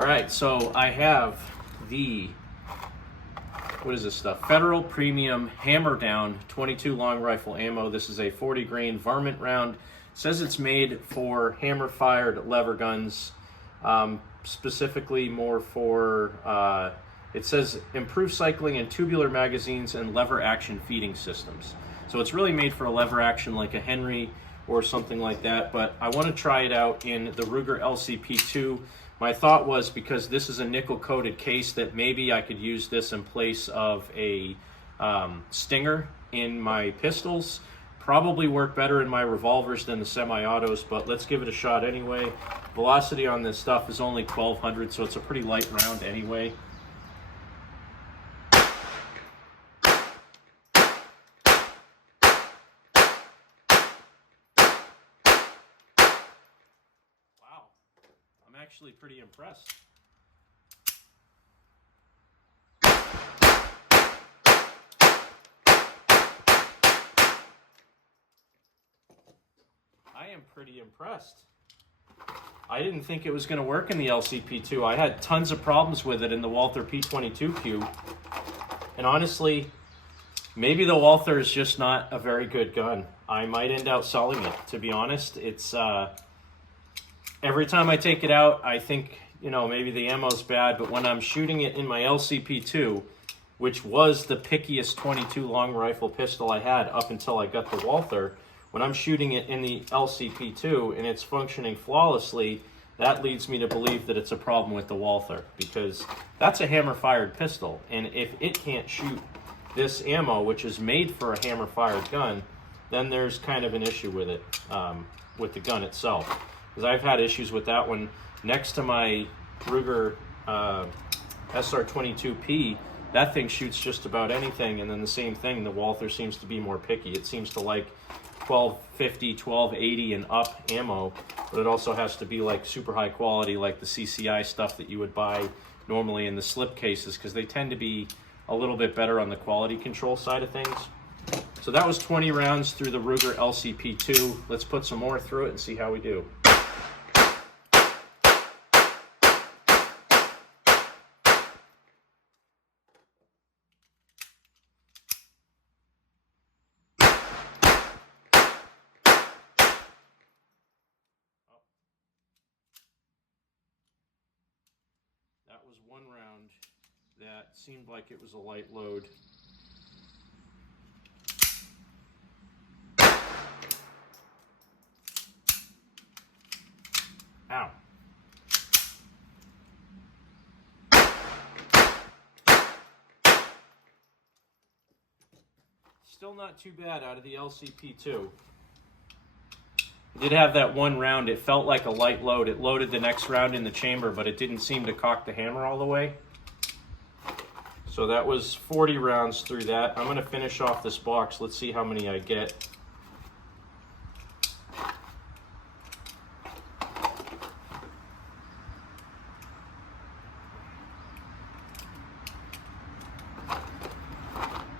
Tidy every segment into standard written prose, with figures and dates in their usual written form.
All right, so I have the, what is this stuff? Federal Premium Hammer Down 22 long rifle ammo. This is a 40 grain varmint round. It says it's made for hammer fired lever guns, specifically more for, it says improved cycling in tubular magazines and lever action feeding systems. So it's really made for a lever action like a Henry or something like that, but I want to try it out in the Ruger LCP II. My thought was, because this is a nickel coated case, that maybe I could use this in place of a stinger in my pistols. Probably work better in my revolvers than the semi-autos, but let's give it a shot anyway. Velocity on this stuff is only 1200, so it's a pretty light round anyway. I'm actually pretty impressed. I am pretty impressed. I didn't think it was going to work in the LCP II. I had tons of problems with it in the Walther P22Q. And honestly, maybe the Walther is just not a very good gun. I might end up selling it, to be honest. It's every time I take it out, I think, you know, maybe the ammo's bad, but when I'm shooting it in my LCP II, which was the pickiest 22 long rifle pistol I had up until I got the Walther, when I'm shooting it in the LCP II and it's functioning flawlessly, that leads me to believe that it's a problem with the Walther, because that's a hammer-fired pistol, and if it can't shoot this ammo, which is made for a hammer-fired gun, then there's kind of an issue with it, with the gun itself. Because I've had issues with that one next to my Ruger SR22P. That thing shoots just about anything, and then the same thing, the Walther seems to be more picky. It seems to like 1250, 1280 and up ammo, but it also has to be like super high quality, like the CCI stuff that you would buy normally in the slip cases, because they tend to be a little bit better on the quality control side of things. So that was 20 rounds through the Ruger LCP II. Let's put some more through it and see how we do. That was one round that seemed like it was a light load. Ow. Still not too bad out of the LCP II. It did have that one round, it felt like a light load. It loaded the next round in the chamber, but it didn't seem to cock the hammer all the way. So that was 40 rounds through that. I'm going to finish off this box. Let's see how many I get.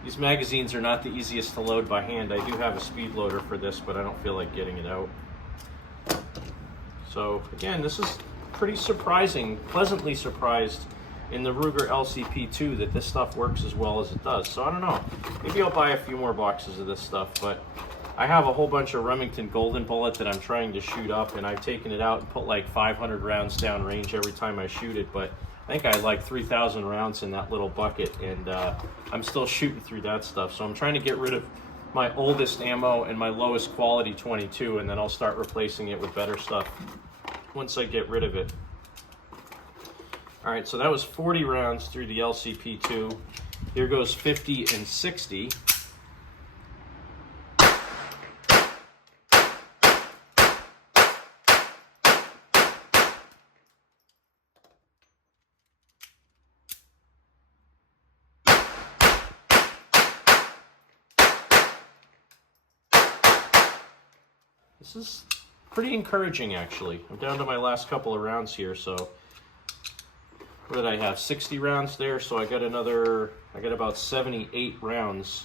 These magazines are not the easiest to load by hand. I do have a speed loader for this, but I don't feel like getting it out. So again, this is pretty surprising, pleasantly surprised in the Ruger LCP II that this stuff works as well as it does. So I don't know, maybe I'll buy a few more boxes of this stuff, but I have a whole bunch of Remington Golden Bullet that I'm trying to shoot up, and I've taken it out and put like 500 rounds down range every time I shoot it, but I think I had like 3,000 rounds in that little bucket, and I'm still shooting through that stuff. So I'm trying to get rid of my oldest ammo and my lowest quality 22, and then I'll start replacing it with better stuff once I get rid of it. All right, so that was 40 rounds through the LCP II. Here goes 50 and 60. This is pretty encouraging, actually. I'm down to my last couple of rounds here, so what did I have? 60 rounds there, so I got about 78 rounds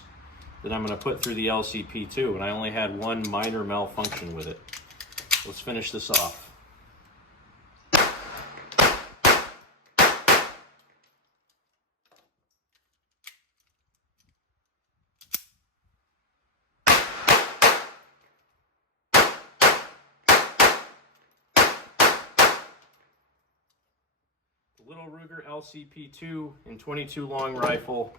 that I'm going to put through the LCP II, and I only had one minor malfunction with it. Let's finish this off. Little Ruger LCP II in 22 long rifle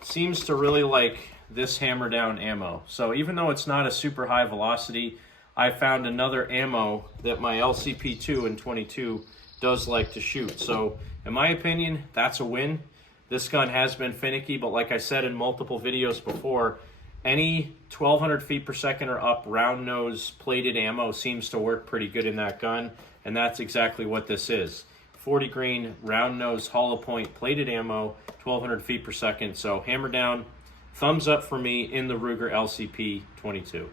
seems to really like this hammer down ammo. So even though it's not a super high velocity, I found another ammo that my LCP II in 22 does like to shoot. So in my opinion, that's a win. This gun has been finicky, but like I said in multiple videos before, any 1200 feet per second or up round nose plated ammo seems to work pretty good in that gun, and that's exactly what this is. 40 grain round nose hollow point plated ammo, 1200 feet per second. So hammer down, thumbs up for me in the Ruger LCP 22.